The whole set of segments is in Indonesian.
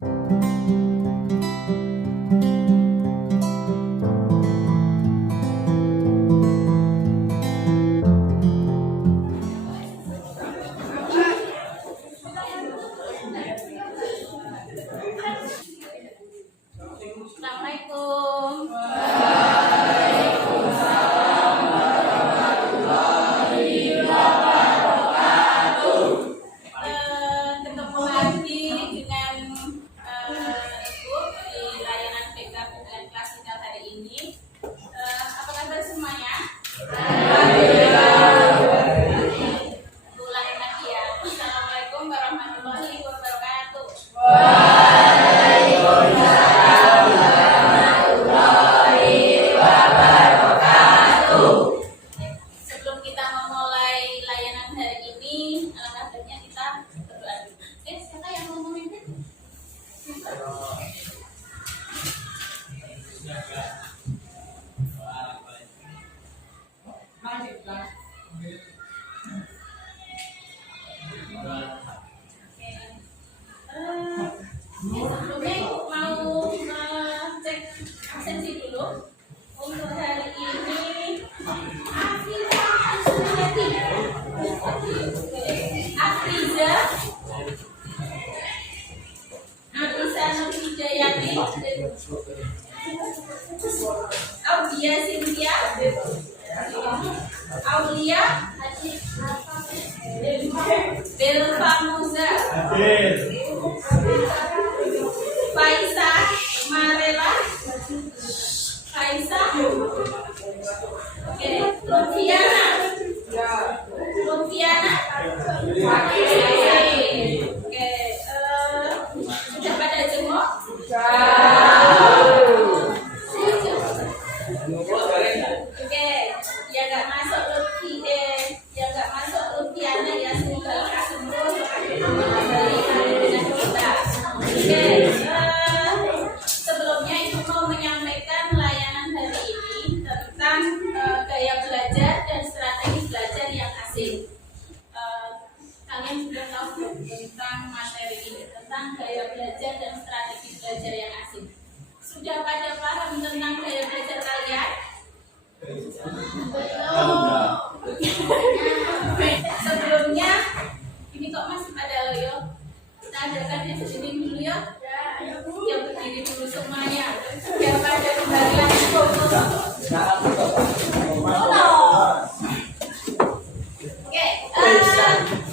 Assalamualaikum. Ketemu lagi dengan Ibu di layanan BK PTN Klasikal hari ini. Apa kabar semuanya? Ulangi lagi ya. Assalamualaikum warahmatullahi wabarakatuh. Sebelum kita memulai layanan hari ini, alangkah baiknya kita berdoa dulu. Siapa yang mau memimpin? Sebelumnya Ibu mau cek absensi dulu. Untuk hari ini Afriza Nurhidayati, Audia Cynthia, Aulia Belva Muza, Faisa Marela, Faisa, Lutfiana, sudah pada jenguk? Ya nggak masuk Lutfiana ya, semoga lekas sembuh dari dengan kita. Sebelumnya Ibu mau menyampaikan layanan hari ini tentang gaya belajar dan strategi belajar yang asik. Kalian sudah tahu tentang materi ini, tentang gaya belajar dan strategi belajar yang asik. Sudah pada paham tentang gaya belajar kalian? Belum. Sebelumnya, ini kok masih pada loyo? Kita adakan di sini dulu ya. Yang berdiri dulu semuanya. Biar pada kembali lagi foto.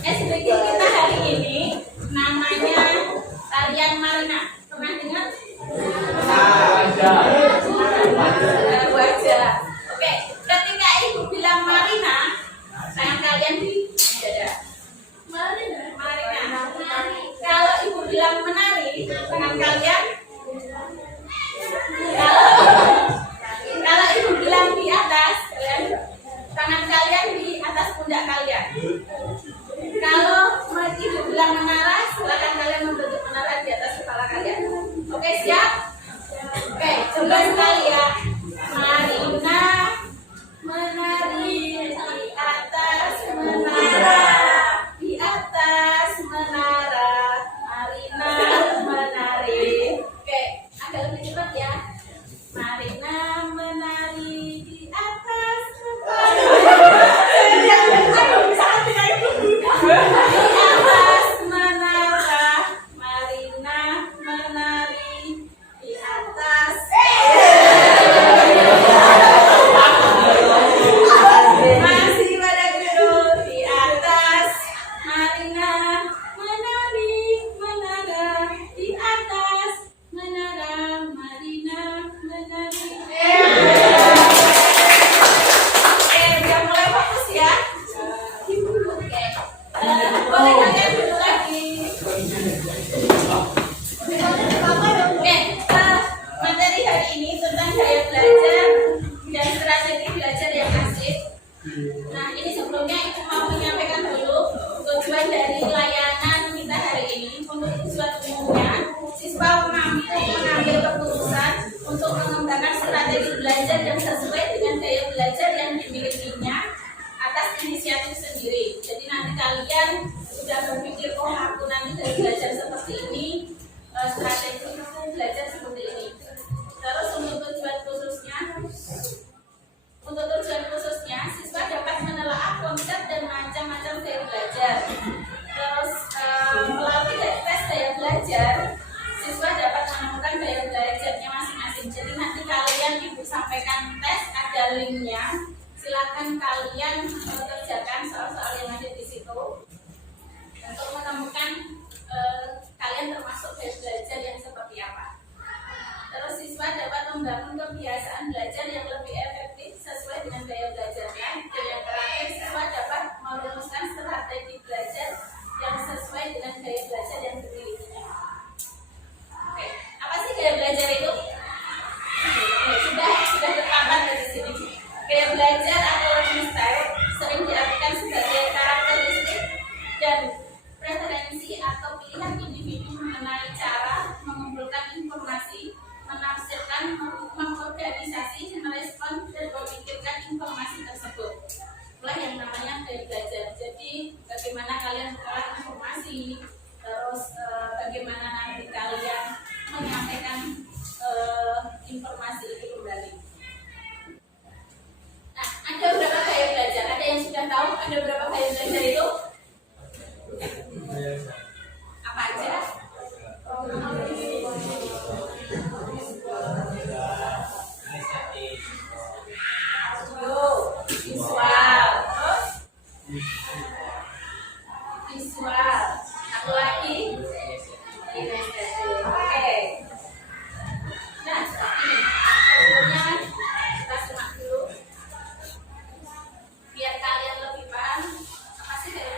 SBG kita hari ini namanya tarian Marina. Pernah dengar? Wajah. Oke, ketika Ibu bilang Marina, tangan kalian di dada. Marina. Kalau Ibu bilang menari, tangan kalian. Kalau Ibu bilang di atas, tangan kalian di atas pundak kalian. Kalau Ibu bilang menara, silakan kalian membentuk menara di atas kepala kalian. Oke, siap? Oke, coba sekali ya. Marina menari di atas menara, di atas menara. Marina menari. Oke, agak lebih cepat ya. Marina menari di atas menara, Marina menari di atas. Masih pada duduk di atas. Marina menari di atas menara, Marina menari. Udah mulai fokus ya. Boleh kalian duduk lagi. Materi hari ini tentang gaya belajar dan strategi belajar yang asik. Nah, ini sebelumnya Ibu mau menyampaikan dulu tujuan dari layanan kita hari ini. Untuk tujuan umumnya, siswa mampu mengambil keputusan untuk mengembangkan strategi belajar yang sesuai dengan gaya belajar yang dimilikinya atas inisiatif sendiri. Jadi nanti kalian sudah berpikir, oh aku nanti dari belajar seperti ini, strategi belajar seperti ini. Terus untuk tujuan khususnya siswa dapat menelaah konsep dan macam-macam gaya belajar. Terus melalui tes gaya belajar, siswa dapat menemukan gaya belajarnya masing-masing. Jadi nanti kalian ibu sampaikan tes, ada linknya. Silakan kalian kerjakan soal-soal yang ada di situ untuk menemukan kalian termasuk gaya belajar yang seperti apa. Terus siswa dapat membangun kebiasaan belajar yang lebih efektif sesuai dengan gaya belajarnya. Dan yang terakhir, siswa dapat merumuskan strategi belajar yang sesuai dengan gaya belajar yang dimilikinya. Oke, apa sih gaya belajar itu? Sudah terpampang dari sini. Gaya belajar atau learning style sering diartikan sebagai karakteristik dan preferensi atau pilihan individu mengenai cara mengumpulkan informasi, menafsirkan, mengorganisasi, merespon, dan memikirkan informasi tersebut. Itulah yang namanya gaya belajar. Jadi bagaimana kalian mengolah informasi, terus bagaimana nanti kalian menyampaikan informasi itu kembali. Nah, ada berapa gaya belajar? Ada yang sudah tahu ada berapa gaya belajar itu? Apa aja? Visual, terus visual, satu lagi kinestetik. Oke. Nah, ini sebelumnya kita simak dulu biar kalian lebih paham apa sih gaya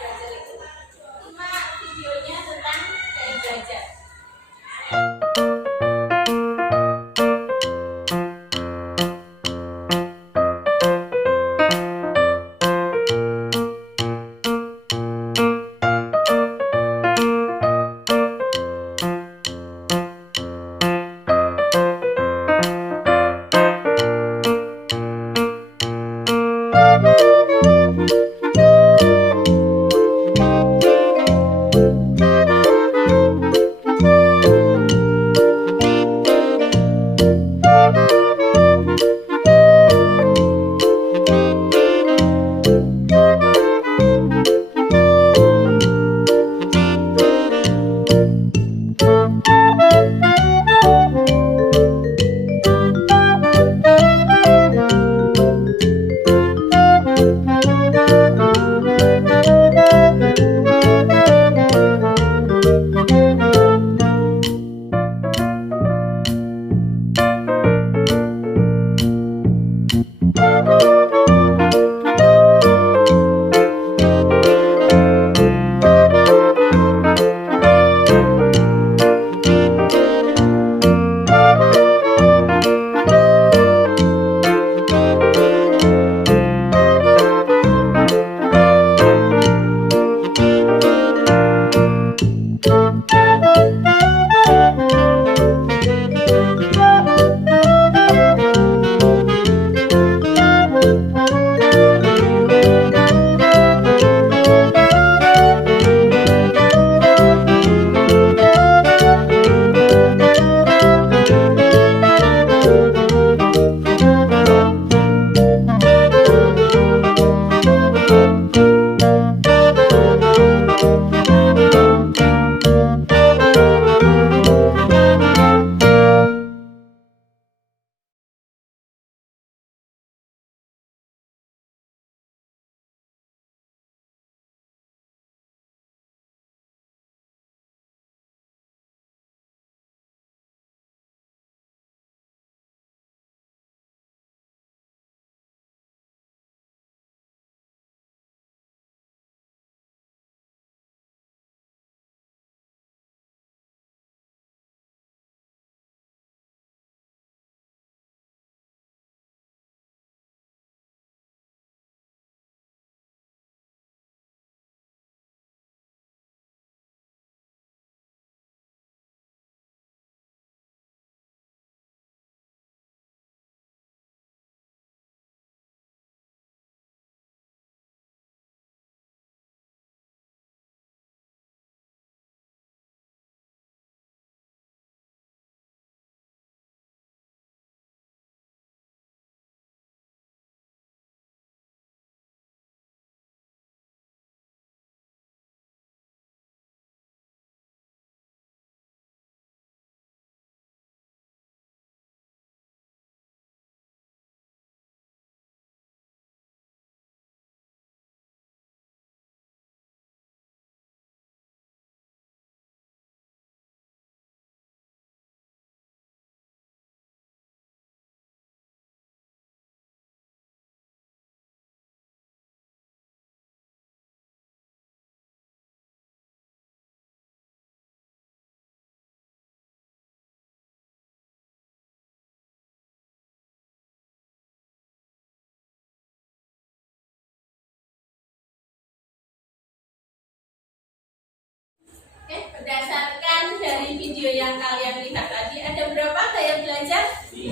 berdasarkan dari video yang kalian lihat tadi, ada berapa gaya belajar? 3.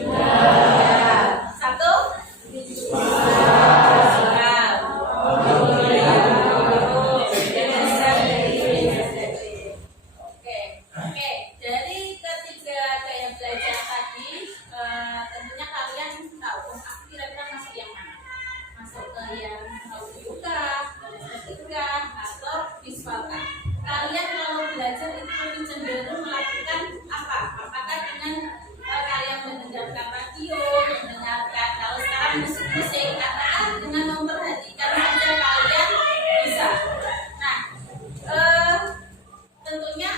Satu. Oke. Dari ketiga gaya belajar tadi, tentunya kalian tahu kira-kira masuk yang mana? Masuk ke yang audiokah, estetika, atau visualkah? Kalian kalau belajar itu lebih cenderung melakukan apa? Apakah dengan kalian mendengarkan radio, mendengarkan kalau sekarang musik, apakah dengan memperhatikan saja kalian bisa? Nah, tentunya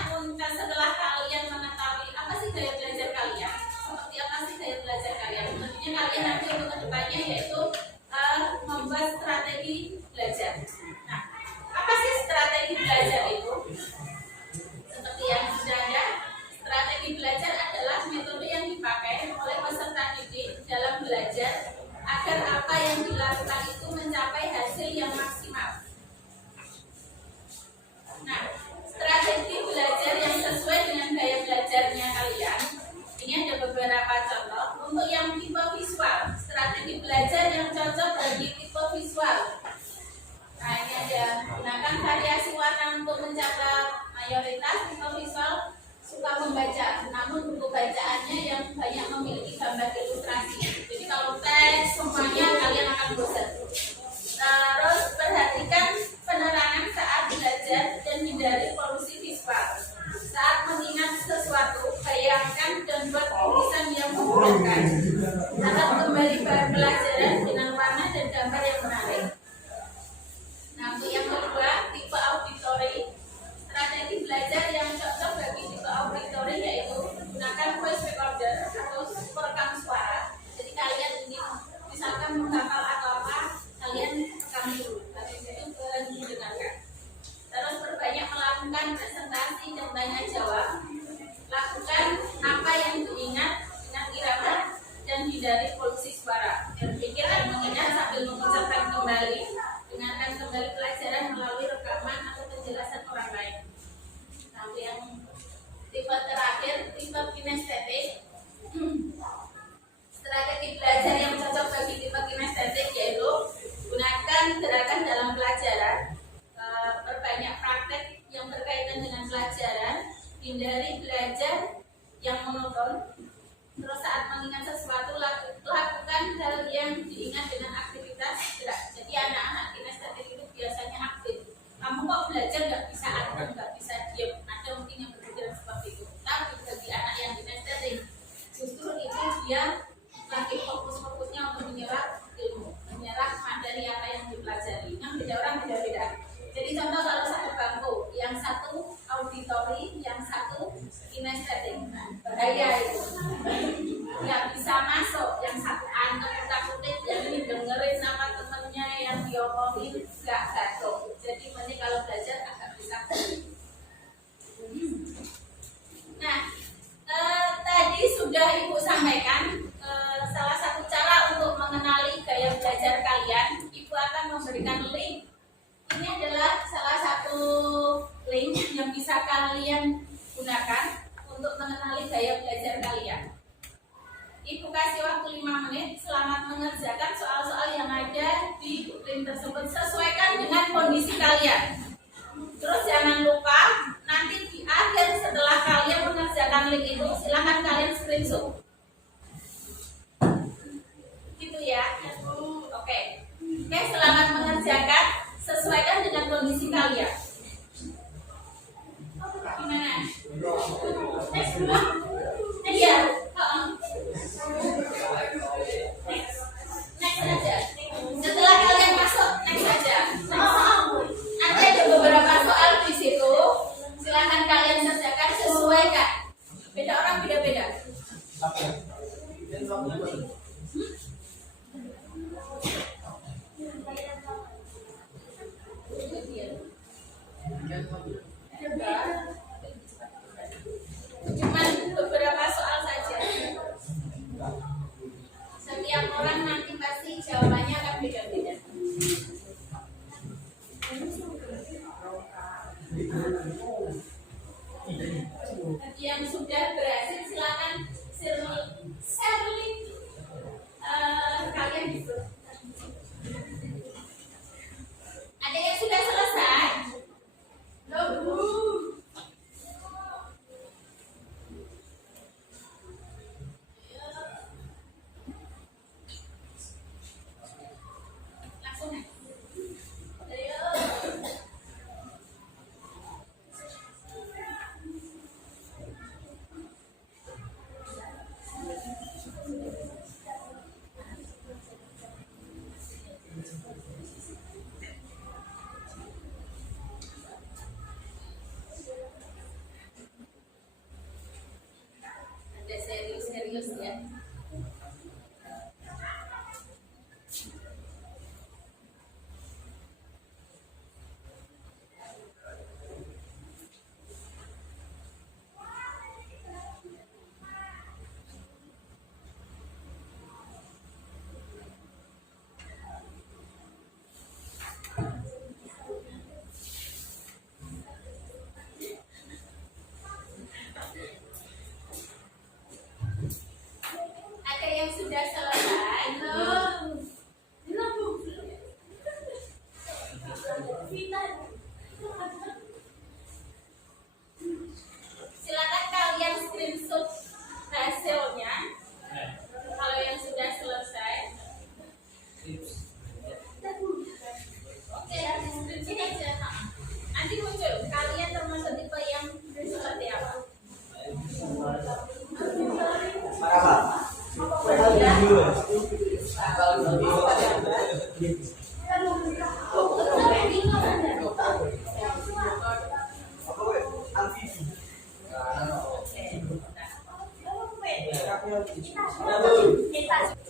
setelah kalian mengetahui apa sih gaya belajar kalian, seperti apa sih gaya belajar kalian, tentunya kalian nanti untuk kedepannya yaitu membuat strategi belajar. Nah, apa sih strategi belajar itu? Seperti yang sudah ada, strategi belajar adalah metode yang dipakai oleh peserta didik dalam belajar agar apa yang dilakukan itu mencapai hasil yang maksimal. Nah, strategi belajar yang sesuai dengan gaya belajarnya kalian, ini ada beberapa contoh. Untuk yang tipe visual, strategi belajar yang cocok bagi tipe visual. Nah, ini ada gunakan variasi warna untuk mencapai mayoritas tipe visual suka membaca, namun buku bacaannya yang banyak memiliki gambar ilustrasi. Jadi kalau teks semuanya kalian akan bosan. Terus perhatikan penerangan saat belajar dan hindari polusi visual. Saat mengingat sesuatu, bayangkan dan buat tulisan yang memudahkan. Saat kembali pelajaran dengan warna dan gambar yang menarik. Nah, untuk yang kedua, tipe auditory. Strategi belajar yang cocok bagi tipe auditory yaitu gunakan voice recorder atau perekam suara. Jadi kalian ingin misalkan menghafal atau apa, kalian rekam dulu, habis itu dengarkan. Terus perbanyak melakukan presentasi dan tanya jawab. Lakukan apa yang diingat dengan irama dan hindari polusi suara. Berpikir dan mengingat sambil mengucapkan kembali. Dengarkan kembali pelajaran melalui rekaman atau penjelasan orang lain. Nah, yang tipe terakhir, tipe kinestetik. Strategi belajar yang cocok bagi tipe kinestetik yaitu gunakan gerakan dalam pelajaran, perbanyak praktek yang berkaitan dengan pelajaran, hindari belajar yang monoton. Terus saat mengingat sesuatu, lakukan hal yang diingat dengan aktivitas gerak. Jadi anak-anak kinestetik itu biasanya aktif. Kamu kok belajar nggak bisa adem, nggak bisa diam. Ada mungkin yang berpikiran seperti itu. Tapi bagi anak yang kinestetik, justru itu dia lagi fokus-fokusnya untuk menyerap ilmu, menyerap materi apa yang dipelajari. Yang beda orang beda-beda. Jadi contoh kalau satu bangku, yang satu auditory, yang satu kinestetik, nah, bahaya itu. Nggak bisa masuk, yang satu takut-takutin, yang ini dengerin sama temennya yang diomongin, nggak satu. Jadi mending kalau belajar agak bisa. Nah, tadi sudah Ibu sampaikan salah satu cara untuk mengenali gaya belajar kalian, Ibu akan memberikan link. Ini adalah salah satu link yang bisa kalian gunakan untuk mengenali gaya belajar kalian. Ibu kasih waktu 5 menit. Selamat mengerjakan soal-soal yang ada di link tersebut. Sesuaikan dengan kondisi kalian. Terus jangan lupa nanti di akhir setelah kalian mengerjakan link itu, silahkan kalian screenshot. Gitu ya. Oke, selamat mengerjakan. Sesuaikan dengan kondisi kalian. Gimana? Next dulu? Iya. Next aja. Setelah kalian masuk, next aja. Nanti ada beberapa soal di situ. Silahkan kalian kerjakan, sesuaikan. Beda orang beda-beda. Cuman beberapa soal saja. Setiap orang nanti pasti jawabannya akan beda-beda. serius ya. Ada yang sudah selesai? Silakan kalian screenshot hasilnya. Kalau yang sudah selesai, oke, screenshot aja. Nanti muncul kalian termasuk tipe yang seperti apa?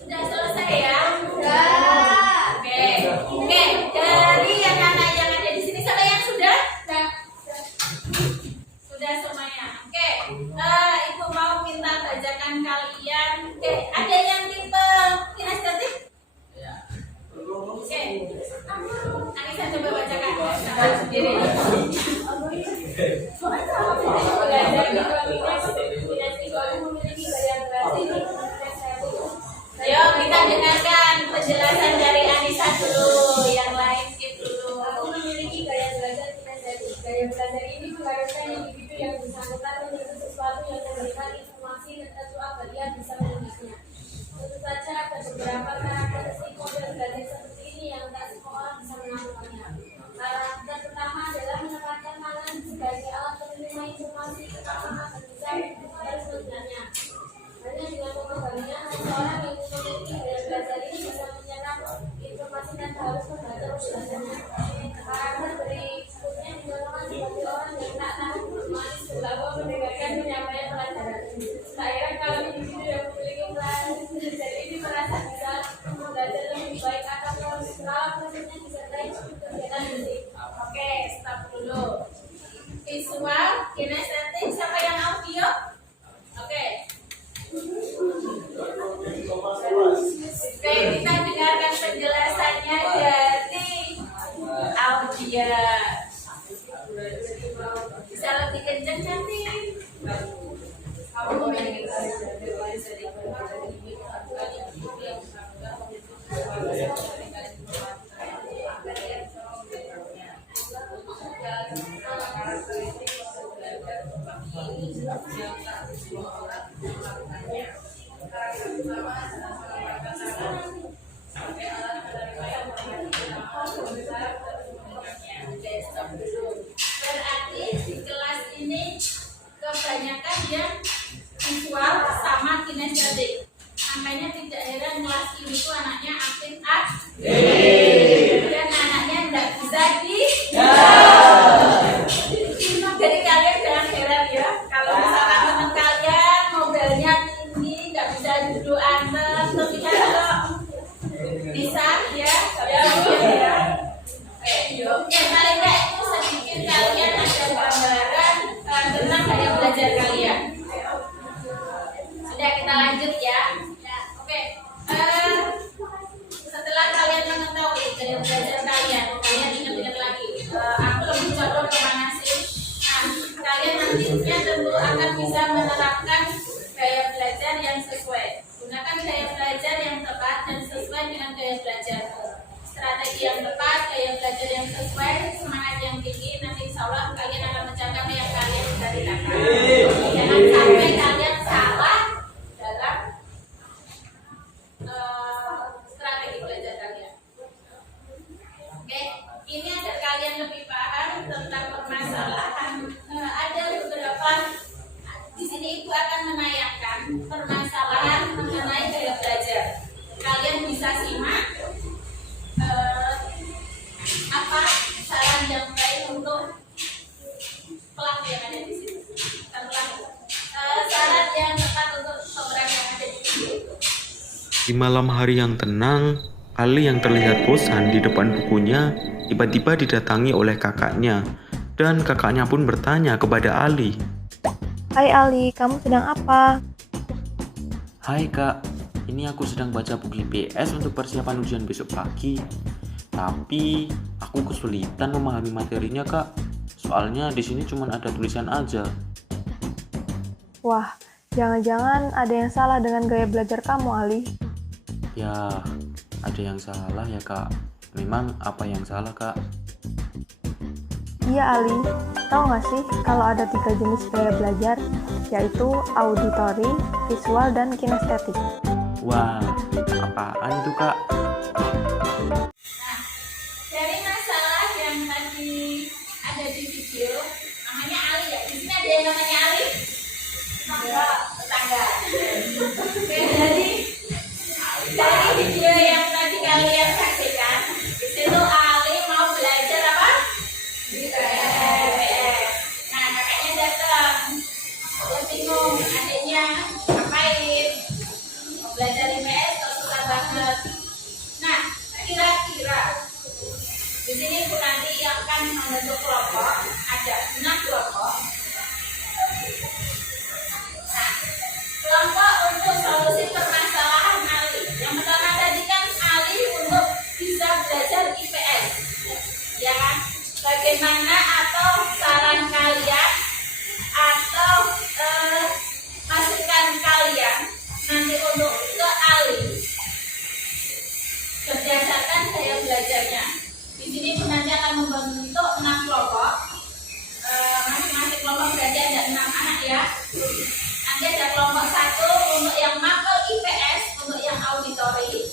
Sudah selesai ya? Oke. Oke, dari anak-anak yang ada di sini siapa yang sudah? Sudah semuanya. Oke. Ibu mau minta bacakan kalian. Oke, ada yang tipe kinestetik? Oke. Anissa coba bacakan sendiri. Ayo kita dengarkan penjelasan dari Anissa dulu, yang lain skip dulu. Aku memiliki gaya belajar kinestetik. Gaya belajar ini mengharuskan individu yang bersangkutan menyebut sesuatu yang memberikan informasi dan tentu agar ia bisa menulisnya. Tentu saja ada beberapa karakteristik model belajar seperti ini yang tak semua orang bisa melakukannya. Karakter pertama adalah menempatkan tangan sebagai alat penerima informasi pertama dan bisa harus melihatnya. Hanya dengan memegangnya, seseorang yang memiliki gaya belajar ini bisa menyerap informasi dan harus membaca penjelasannya. Karakter berikutnya digolongkan sebagai orang yang tak tahu manis bahwa mendengarkan penyampaian pelajaran. Tak heran kalau individu yang memiliki belajar ini merasa bisa belajar lebih baik atau prosesnya disertai kegiatan fisik. Oke, stop dulu. Visual, kinestetik, siapa yang audio? Oke. Oke, kita dengarkan penjelasannya dari audio. Bisa lebih kencang cantik. Berarti di kelas ini kebanyakan yang visual sama kinestetik. Makanya tidak heran kelas ini tuh anaknya aktif dan anaknya tidak bisa di. Jadi kalian jangan heran ya kalau misalkan teman kalian mobilnya tinggi nggak bisa duduk anteng, tapi kalau bisa ya. Oke, paling nggak itu sedikit kalian ada gambaran tentang gaya belajar kalian. Sudah, kita lanjut ya. Oke, setelah kalian mengetahui gaya belajar kalian ingat-ingat lagi. Aku lebih condong ke mana sih? Nah, kalian nantinya tentu akan bisa menerapkan gaya belajar yang sesuai. Gunakan gaya belajar yang tepat dan sesuai dengan gaya belajar. Strategi yang tepat, gaya belajar yang sesuai, semangat yang tinggi, nanti insya Allah kalian akan mencapai yang kalian cita-citakan. Jangan sampai kalian salah dalam Di malam hari yang tenang, Ali yang terlihat bosan di depan bukunya tiba-tiba didatangi oleh kakaknya, dan kakaknya pun bertanya kepada Ali. Hai Ali, kamu sedang apa? Hai kak, ini aku sedang baca buku IPS untuk persiapan ujian besok pagi. Tapi aku kesulitan memahami materinya kak. Soalnya di sini cuma ada tulisan aja. Wah, jangan-jangan ada yang salah dengan gaya belajar kamu, Ali. Ya, ada yang salah ya kak. Memang apa yang salah kak? Iya Ali, tahu nggak sih kalau ada 3 jenis gaya belajar, yaitu auditori, visual, dan kinestetik. Wah, apaan itu kak? Dari masalah yang tadi ada di video, namanya Ali ya. Di sini ada yang namanya Ali? Tetangga. Oke, dari video yang tadi kalian saksikan, di situ Ali mau belajar apa? IPS. Nah, kakaknya datang. Dia bingung, adiknya ngapain? Mau belajar IPS kok susah banget. Nah, kira-kira di sini Bu nanti akan membentuk kelompok, ada 6 kelompok. Nah, kelompok untuk solusi permasalahan Ali. Yang pertama tadi kan Ali untuk bisa belajar IPS, ya kan? Bagaimana atau saran kalian atau masukan kalian nanti untuk ke Ali berdasarkan gaya belajarnya. Di sini Bu nanti akan membentuk 6 kelompok. Masing-masing kelompok berarti ada 6 anak ya. Nanti ada kelompok 1 untuk yang mapel IPS, untuk yang auditori.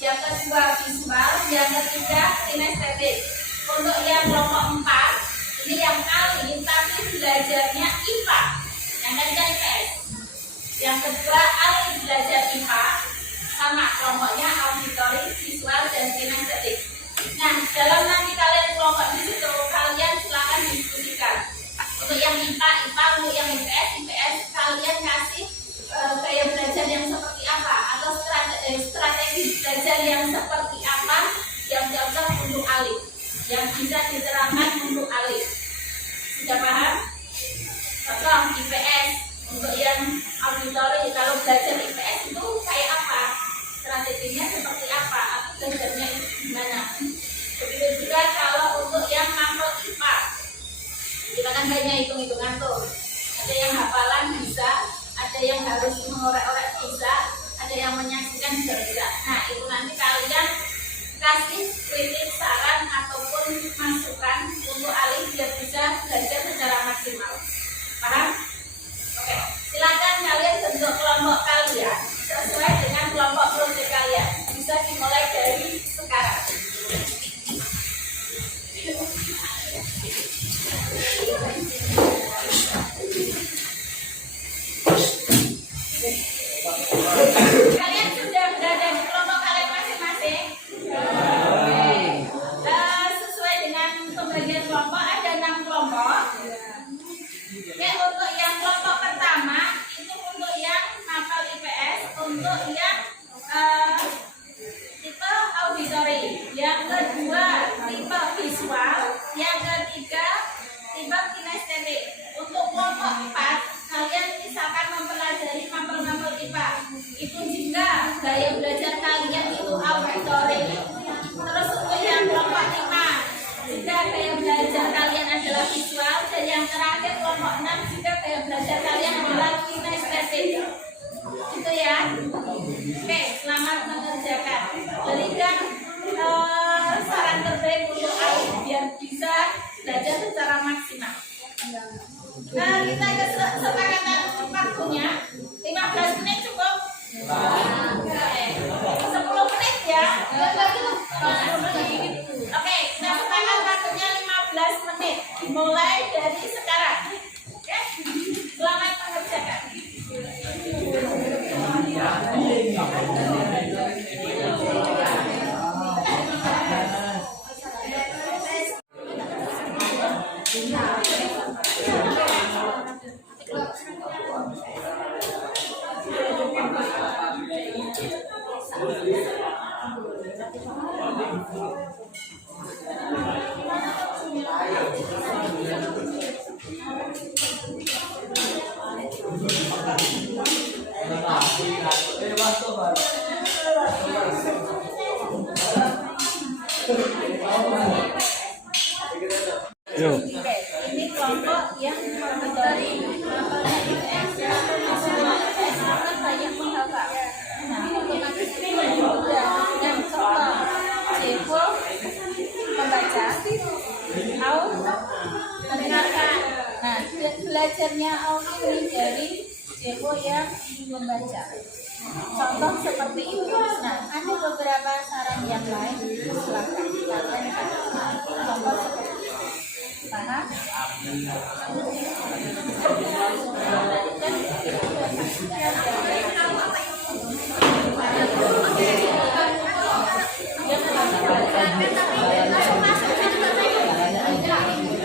Yang kedua visual, yang ketiga kinestetik. Untuk yang kelompok 4, ini yang kali tapi belajarnya IPA. Yang tadi kan IPS. Yang kedua Ali belajar IPA, sama kelompoknya auditori, visual, dan kinestetik. Nah, dalam nanti kalian kelompok di situ, kalian silakan diskusikan. Untuk yang IPA, IPA, untuk yang IPS, IPS, kalian kasih gaya belajar yang seperti apa atau strategi belajar yang seperti apa yang cocok untuk Ali, yang bisa diterapkan untuk Ali. Sudah paham? Contoh IPS untuk yang auditori, kalau belajar IPS itu kayak apa? Strateginya seperti apa? Atau belajarnya itu gimana? Begitu juga kalau untuk yang mapel IPA, kita kan banyak hitung-hitungan tuh. Ada yang hafalan bisa, ada yang harus mengorek-orek bisa, ada yang menyaksikan juga bisa. Nah, itu nanti kalian kasih kritik, saran ataupun masukan untuk Ali biar bisa belajar secara maksimal. Paham? Oke, silakan kalian bentuk kelompok kalian sesuai dengan kelompok proyek kalian. Bisa dimulai dari sekarang. Kalian sudah berada di kelompok kalian masing-masing? Oke. Sesuai dengan pembagian kelompok ada 6 kelompok. Oke, untuk yang kelompok pertama itu untuk yang mapel IPS, untuk yang tipe auditori, yang kedua tipe visual, yang ketiga tipe kinestetik. Untuk kelompok 4 kalian misalkan mempelajari mapel-mapel IPA, itu jika gaya belajar kalian itu auditori. Terus untuk yang kelompok 5 jika gaya belajar kalian adalah visual, dan yang terakhir kelompok 6 jika gaya belajar kalian adalah kinestetik. Itu ya. Oke, selamat mengerjakan. Berikan saran terbaik untuk Ali biar bisa belajar secara maksimal. Nah, kita kesepakatan waktunya 15 menit cukup. Oke, 10 menit ya. Oke, kita sepakat waktunya 15 menit. Dimulai dari sekarang. Oke, selamat mengerjakan. Yo. Oke, ini kelompok yang mempelajari sangat banyak menghafal. Nah, otomatis ini yang contoh Cepo membaca, Au mendengarkan. Nah, belajarnya Au ini dari Cepo yang membaca. Contoh seperti itu. Nah, ada beberapa saran yang lain. Silakan dilakukan. Contoh seperti itu. Paham?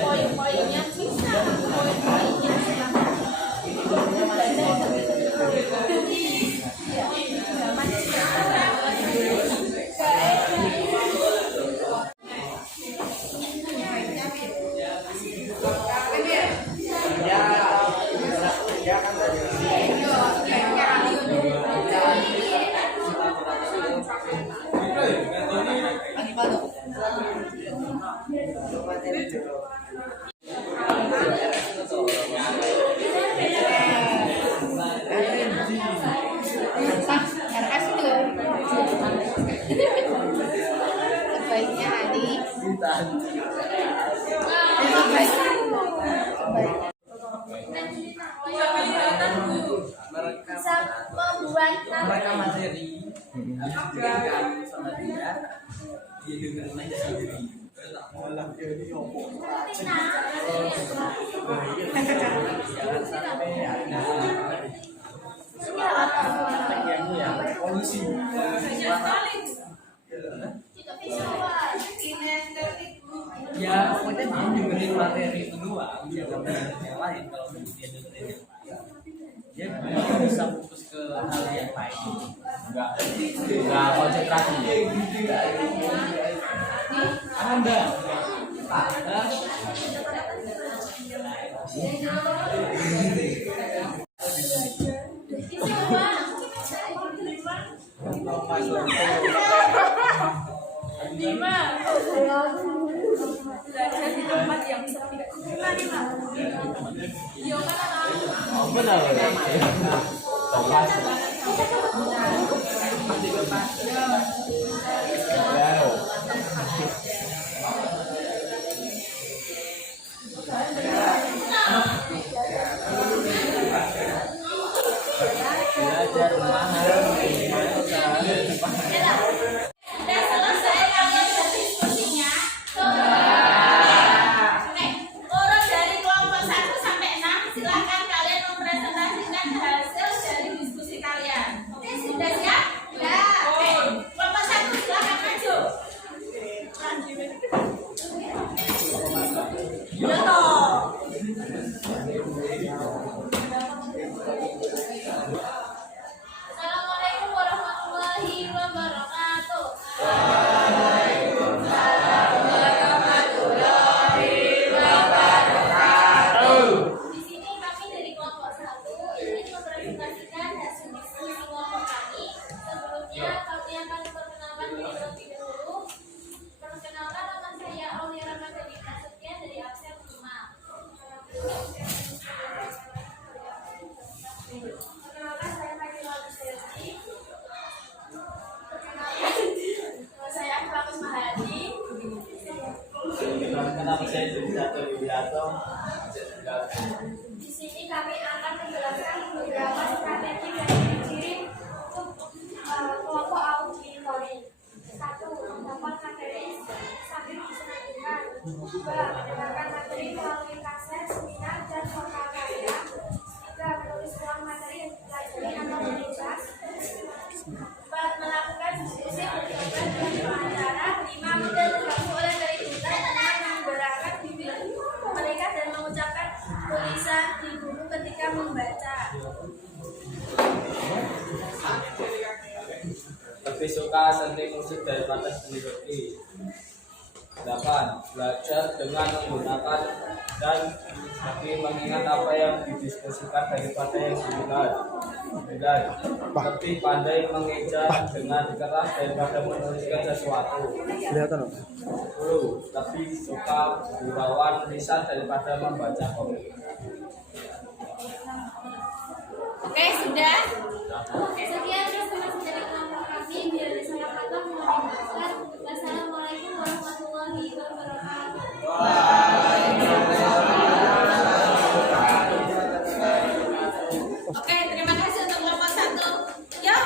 Poin-poinnya bisa. Sebaiknya adik bisa membuat mereka materi diberikan sama dia dengerin aja sendiri. Jangan sampai ada yang polusi ya pokoknya dia dengerin materi itu doang, jangan dengerin yang lain. Kalau dia dengerin yang lain dia bisa fokus ke hal yang lain, nggak konsentrasi. Anda Belajar di tempat yang sepi. Udah selesai kalian berdiskusinya. Oke, urut dari kelompok 1 sampai 6. Silakan kalian mempresentasikan hasil dari diskusi kalian. Oke, sudah siap? Ya. Oke, kelompok 1 silakan maju. Assalamualaikum warahmatullahi wabarakatuh. Di sini kami dari kelompok 1 ingin mempresentasikan hasil diskusi kelompok kami. Sebelumnya kami akan memperkenalkan diri terlebih dahulu. Perkenalkan, nama saya Aulia Ramadhani Prasetya dari Absen 5. Perkenalkan, saya Fadila Lusterti. Perkenalkan, nama saya Akhlakus Mahadi. Di sini kami akan menjelaskan beberapa strategi dan ciri untuk kelompok auditori. 1. Mendapat materi sambil disenangkan. 2. Mendengarkan materi melalui kaset, seminar, dan portal karya. 3. Menulis ulang materi yang dipelajari atau menulis. 4. Melakukan diskusi berdebat dan wawancara. 5. Mudah terganggu oleh keributan dan menggerakkan bibir mereka dan mengucapkan lebih suka seni musik daripada seni hobi. 8. Belajar dengan menggunakan dan lebih mengingat apa yang didiskusikan daripada yang dilihat. 9. Lebih pandai mengeja dengan keras daripada menuliskan sesuatu. 10. Lebih suka gurauan lisan daripada membaca komik. Oke, sudah. Sekian informasi dari kelompok kami. Bila ada salah kata mohon dimaafkan. Wassalamualaikum warahmatullahi wabarakatuh. Oke, terima kasih untuk kelompok 1. Yo.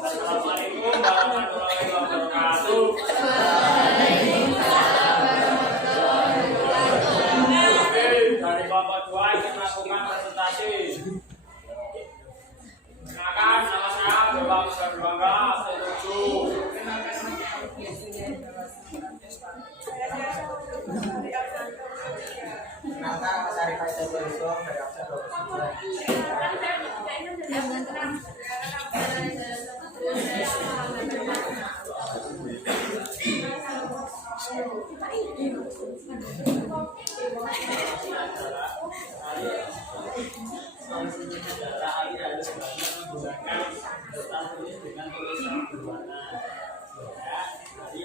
Assalamualaikum warahmatullahi wabarakatuh. Oke, dari kelompok 2 ingin melakukan presentasi. Perkenalkan, nama saya Bambang Bangga, setuju. Kenalkan, Mas Arif Faisal Berisong dari absen 23.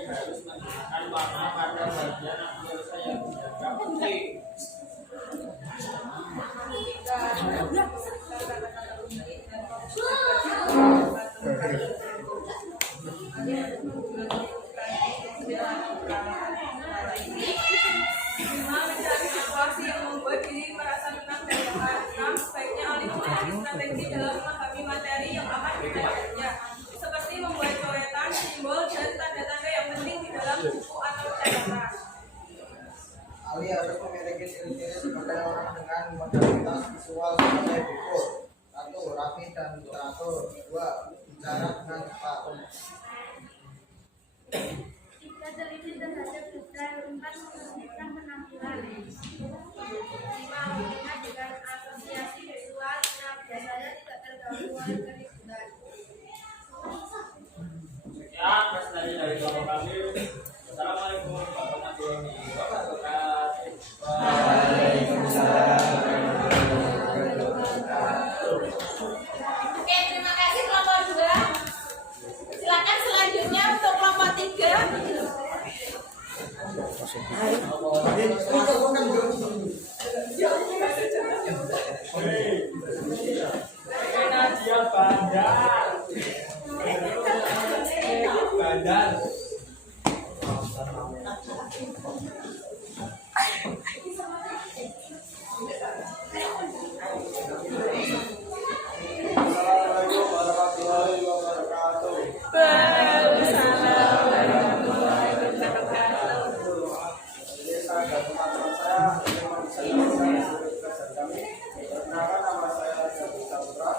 Harus menggunakan warna pada bagian tulisan yang dijaga putih. Mencari situasi yang membuat diri merasa tenang dan nyaman. 6. Sebaiknya alih memiliki strategi dalam memahami materi yang akan dipelajarinya, seperti membuat coretan, simbol, dan tanda-tanda yang penting di dalam buku atau catatan. Ali harus memiliki ciri-ciri sebagai orang dengan modalitas visual sebagai berikut. 1. Rapi dan teratur. 2. Bicara dengan cepat. 3. Teliti terhadap detail. 4. Menerbitkan penampilan. 5. Mengingat dengan asosiasi visual. 6. Biasanya tidak terganggu oleh keributan. Sekian presentasi dari kelompok kami. Assalamualaikum warahmatullahi wabarakatuh. Oke, terima kasih kelompok 2. Silakan selanjutnya untuk kelompok 3. Nadia Bandar. Bandar. Assalamualaikum warahmatullahi wabarakatuh. Ini saya dan teman-teman saya yang bisa melakukan hasil kerja kami. Perkenalkan, nama saya Jatuh Saputra.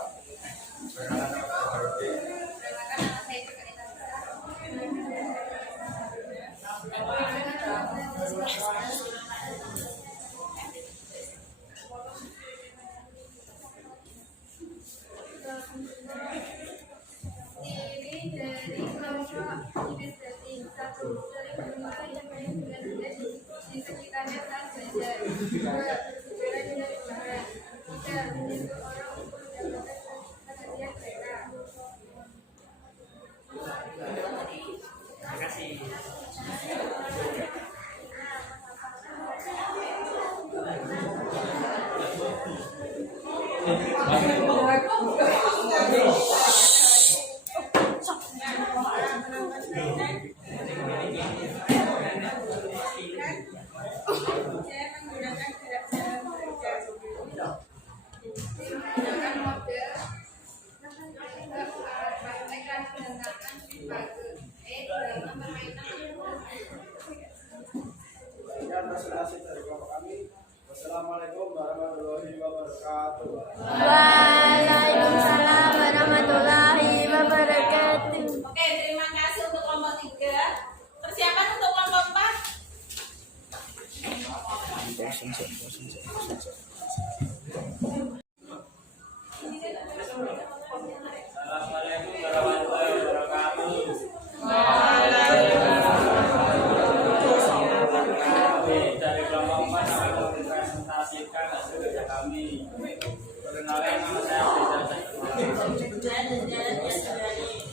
dan jalan yang berani.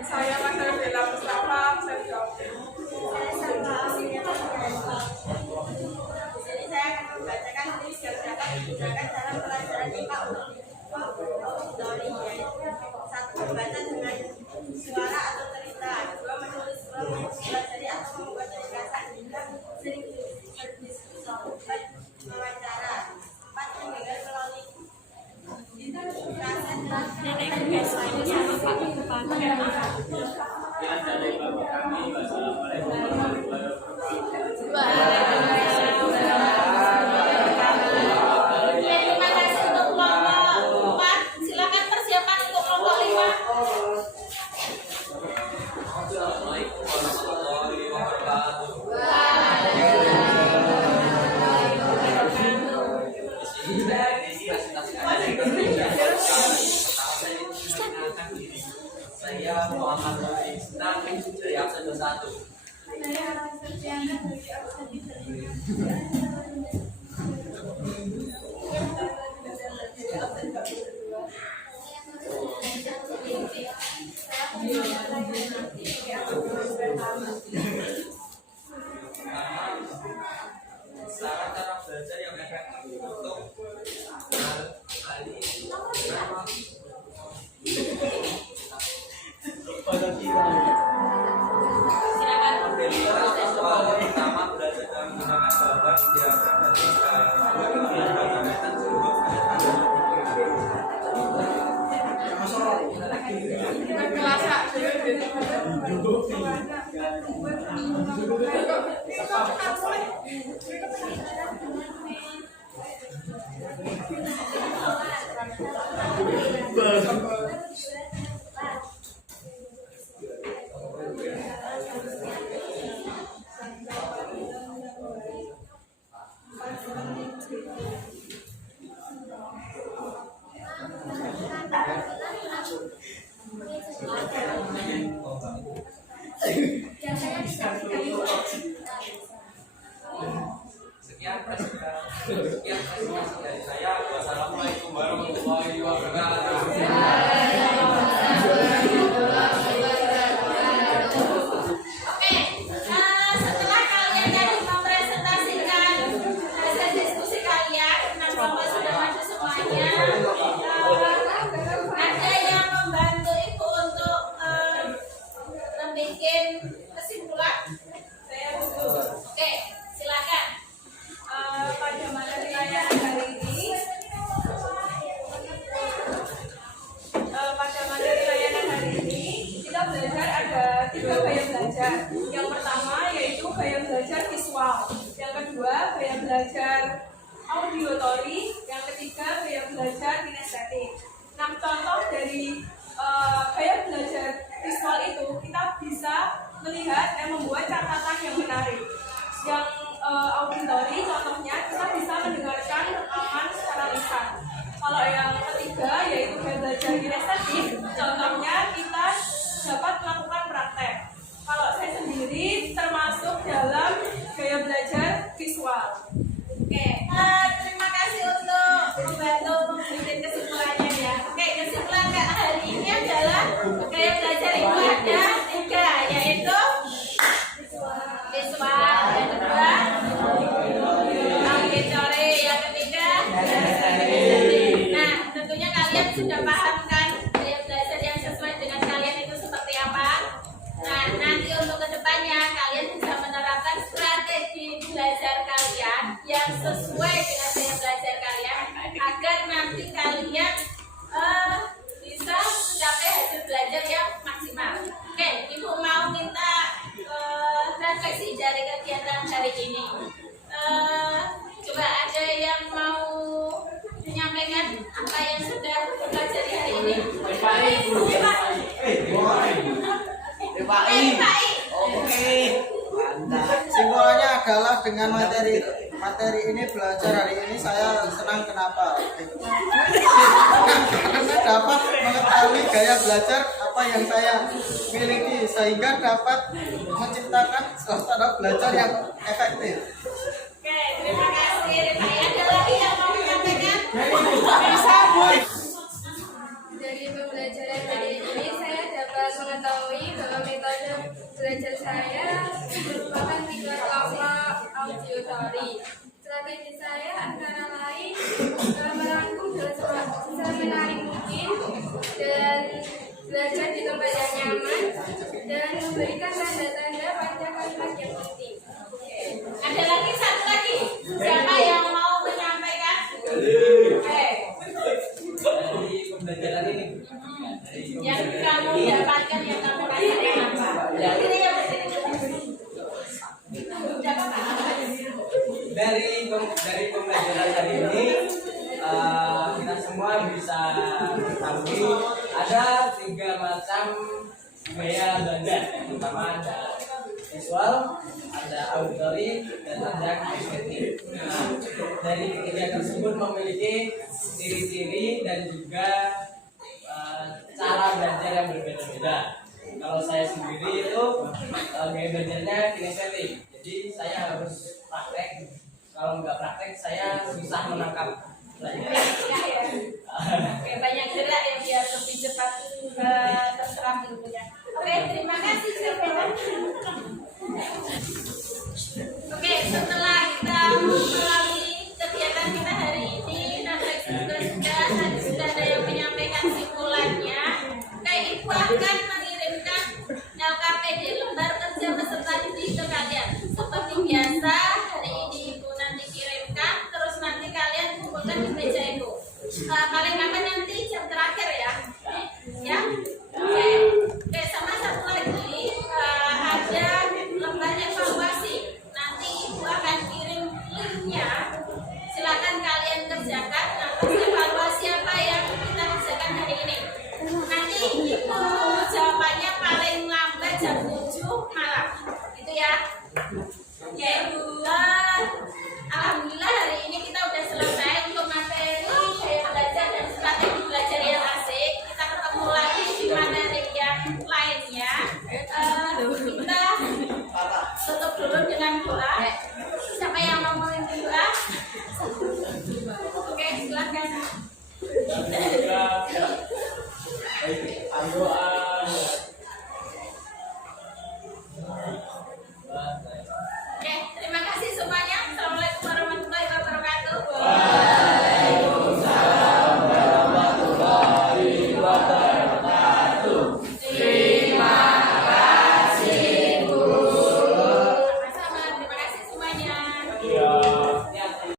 Saya Mas Bella Mustafa, saya jawab. Di sini saya akan membacakan list yang dapat digunakan dalam pelajaran IPA auditori, yaitu 1. Membaca dengan suara atau cerita, 2. Menulis ulang mempelajari atau membuat ringkasan, 3. Sering berdiskusi, 4. Wawancara, 4. Mendengar melalui frasa dan Sekian dari Bapak kami. Wassalamualaikum warahmatullahi wabarakatuh. Terima kasih untuk kelompok 4. Silakan persiapan untuk kelompok 5. Assalamualaikum warahmatullahi wabarakatuh. Di sini saya Muhammad Rafi Islam dari absen 21. Saya Alam Sertiana dari absen 3. Saran cara belajar yang efektif untuk hal ini. Soal pertama belajar dengan menggunakan gambar tidak Sekian presentasi dari saya. Wassalamualaikum warahmatullahi wabarakatuh. Setelah kalian tadi mempresentasikan hasil diskusi kalian, enam kelompok sudah maju semuanya. Ada yang membantu ibu untuk membuat kesimpulan? Oke, silakan. Pada materi layanan hari ini, kita belajar ada 3 gaya belajar. Yang pertama yaitu gaya belajar visual, yang kedua gaya belajar audiotori, yang ketiga gaya belajar kinestetik. Nah, contoh dari gaya belajar visual itu kita bisa melihat dan membuat catatan yang menarik. Yang auditori contohnya kita bisa mendengarkan rekaman secara lisan. Kalau yang ketiga yaitu gaya belajar kinestetik, contohnya kita dapat melakukan praktek. Kalau saya sendiri termasuk dalam gaya belajar visual. Oke, terima kasih untuk membantu membuat kesimpulannya ya. Oke, kesimpulan hari ini adalah gaya belajar itu ada 3, yaitu visual, yang kedua auditory, yang ketiga. Nah, tentunya kalian sudah paham kan gaya belajar yang sesuai dengan kalian itu seperti apa. Nah, nanti untuk kedepannya kalian bisa menerapkan strategi belajar kalian yang sesuai dengan gaya belajar kalian agar nanti kalian bisa mencapai hasil belajar yang maksimal. Oke, Ibu mau minta refleksi dari kegiatan hari ini. Coba ada yang mau menyampaikan apa yang sudah dipelajari hari ini? Oke. Simpulannya adalah dengan materi ini belajar hari ini saya senang. Kenapa? Karena dapat mengetahui gaya belajar apa yang saya miliki sehingga dapat menciptakan suasana belajar yang efektif. Oke, terima kasih. Ada lagi yang mau menyampaikan? Dari pembelajaran hari ini saya dapat mengetahui bahwa metode belajar saya merupakan 3 kelompok auditory. Strategi saya antara lain merangkum dalam semenarik mungkin dan belajar di tempat yang nyaman dan memberikan tanda-tanda pada kalimat yang penting. Ada lagi satu lagi. Siapa yang mau menyampaikan? Dari pembelajaran ini Yang kamu dapatkan, yang kamu rasakan apa? Ini yang dari pembelajaran hari ini kita semua bisa mengetahui ada 3 macam gaya belajar. Yang pertama ada visual, ada auditory, dan ada kinestetik. Nah, dari ketiga tersebut memiliki ciri-ciri dan juga cara belajar yang berbeda-beda. Kalau saya sendiri itu gaya belajarnya kinestetik, jadi saya harus praktek. Kalau nggak praktek, saya susah menangkap pelajaran. Oke, banyak gerak yang biar lebih cepat terserap ilmunya. Oke, terima kasih Sylvia. Oke, setelah kita melalui kegiatan kita hari ini, nampaknya sudah ada yang menyampaikan simpulannya. Oke, Ibu akan mengirimkan LKPD lembar kerja peserta didik ke kalian. Seperti biasa, hari ini Ibu nanti kirimkan, terus nanti kalian kumpulkan di meja Ibu. Paling lambat